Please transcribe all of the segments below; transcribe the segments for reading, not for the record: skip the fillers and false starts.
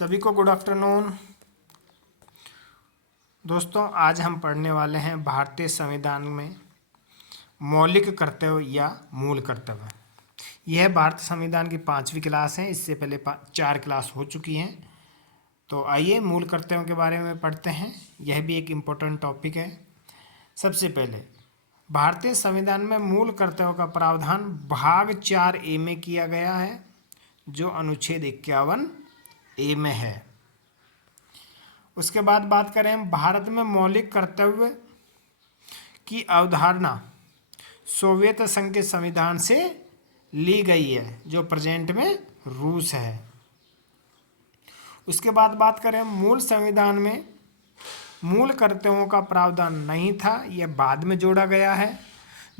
सभी को good afternoon. दोस्तों, आज हम पढ़ने वाले हैं भारतीय संविधान में मौलिक कर्तव्य या मूल कर्तव्य। यह भारतीय संविधान की 5वीं क्लास है। इससे पहले 4 क्लास हो चुकी हैं। तो आइए मूल कर्तव्यों के बारे में पढ़ते हैं। यह भी एक इम्पोर्टेंट टॉपिक है। सबसे पहले भारतीय संविधान में मूल कर्तव्यों का प्रावधान भाग 4A में किया गया है, जो अनुच्छेद 51A में है। उसके बाद बात करें, भारत में मौलिक कर्तव्य की अवधारणा सोवियत संघ के संविधान से ली गई है, जो प्रेजेंट में रूस है। उसके बाद बात करें, मूल संविधान में मूल कर्तव्यों का प्रावधान नहीं था, यह बाद में जोड़ा गया है।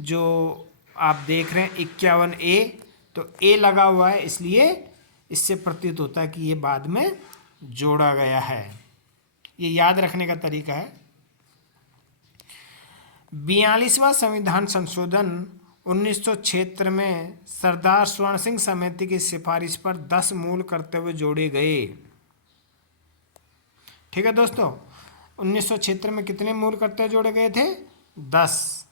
जो आप देख रहे हैं 51A, तो A लगा हुआ है, इसलिए इससे प्रतीत होता है कि ये बाद में जोड़ा गया है। ये याद रखने का तरीका है। 42वां संविधान संशोधन 1976 में सरदार स्वर्ण सिंह समिति की सिफारिश पर 10 मूल कर्तव्य जोड़े गए। ठीक है दोस्तों, 1976 में कितने मूल कर्तव्य जोड़े गए थे? 10।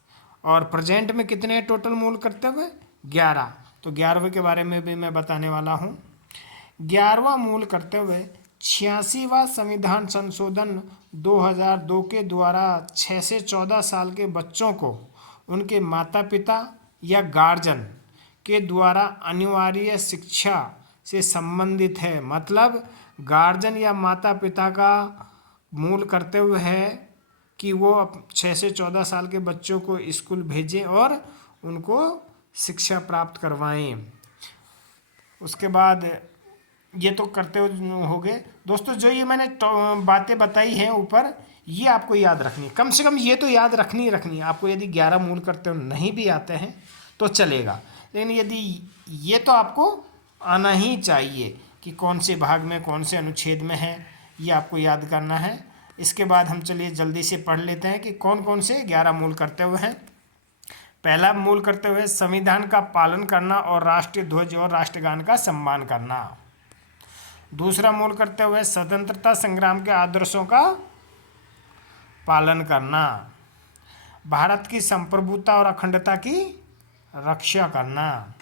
और प्रेजेंट में कितने टोटल मूल कर्तव्य? 11। तो 11वें के बारे में भी मैं बताने वाला हूँ। 11वां मूल कर्तव्य 86वां संविधान संशोधन 2002 के द्वारा 6 से 14 साल के बच्चों को उनके माता पिता या गार्जियन के द्वारा अनिवार्य शिक्षा से संबंधित है। मतलब गार्जियन या माता पिता का मूल कर्तव्य है कि वो 6 से 14 साल के बच्चों को स्कूल भेजें और उनको शिक्षा प्राप्त करवाएं। उसके बाद ये तो करते हो गए दोस्तों। जो ये मैंने बातें बताई हैं ऊपर, ये आपको याद रखनी है। कम से कम ये तो याद रखनी है आपको। यदि 11 मूल कर्तव्य नहीं भी आते हैं तो चलेगा, लेकिन यदि ये तो आपको आना ही चाहिए कि कौन से भाग में कौन से अनुच्छेद में है, ये आपको याद करना है। इसके बाद हम चलिए जल्दी से पढ़ लेते हैं कि कौन कौन से 11 मूल कर्तव्य हैं। पहला मूल कर्तव्य है संविधान का पालन करना और राष्ट्रीय ध्वज और राष्ट्रगान का सम्मान करना। दूसरा मूल कर्तव्य है स्वतंत्रता संग्राम के आदर्शों का पालन करना। भारत की संप्रभुता और अखंडता की रक्षा करना।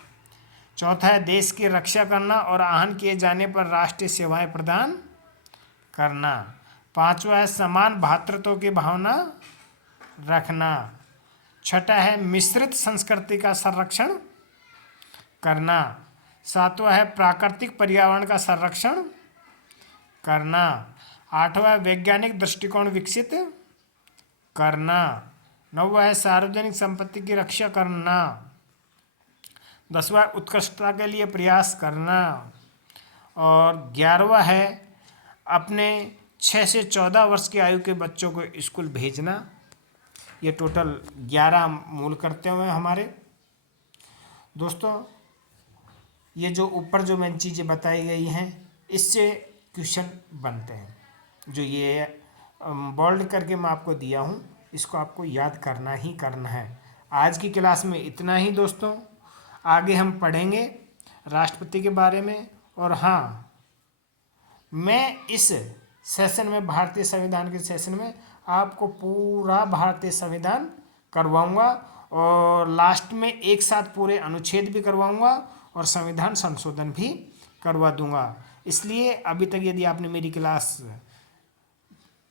चौथा है देश की रक्षा करना और आहन किए जाने पर राष्ट्रीय सेवाएं प्रदान करना। पांचवा है समान भ्रातृत्व की भावना रखना। छठा है मिश्रित संस्कृति का संरक्षण करना। सातवां है प्राकृतिक पर्यावरण का संरक्षण करना। आठवां है वैज्ञानिक दृष्टिकोण विकसित करना। नौवां है सार्वजनिक संपत्ति की रक्षा करना। 10वां उत्कृष्टता के लिए प्रयास करना। और 11वां है अपने 6 से 14 वर्ष की आयु के बच्चों को स्कूल भेजना। ये टोटल 11 मूल कर्तव्य हैं हमारे। दोस्तों, ये जो ऊपर जो मैंने चीज़ें बताई गई हैं, इससे क्वेश्चन बनते हैं। जो ये बोल्ड करके मैं आपको दिया हूँ, इसको आपको याद करना ही करना है। आज की क्लास में इतना ही दोस्तों। आगे हम पढ़ेंगे राष्ट्रपति के बारे में। और हाँ, मैं इस सेशन में, भारतीय संविधान के सेशन में, आपको पूरा भारतीय संविधान करवाऊंगा और लास्ट में एक साथ पूरे अनुच्छेद भी करवाऊंगा और संविधान संशोधन भी करवा दूंगा। इसलिए अभी तक यदि आपने मेरी क्लास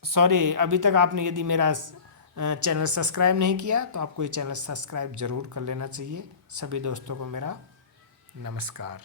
अभी तक आपने यदि मेरा चैनल सब्सक्राइब नहीं किया, तो आपको ये चैनल सब्सक्राइब ज़रूर कर लेना चाहिए। सभी दोस्तों को मेरा नमस्कार।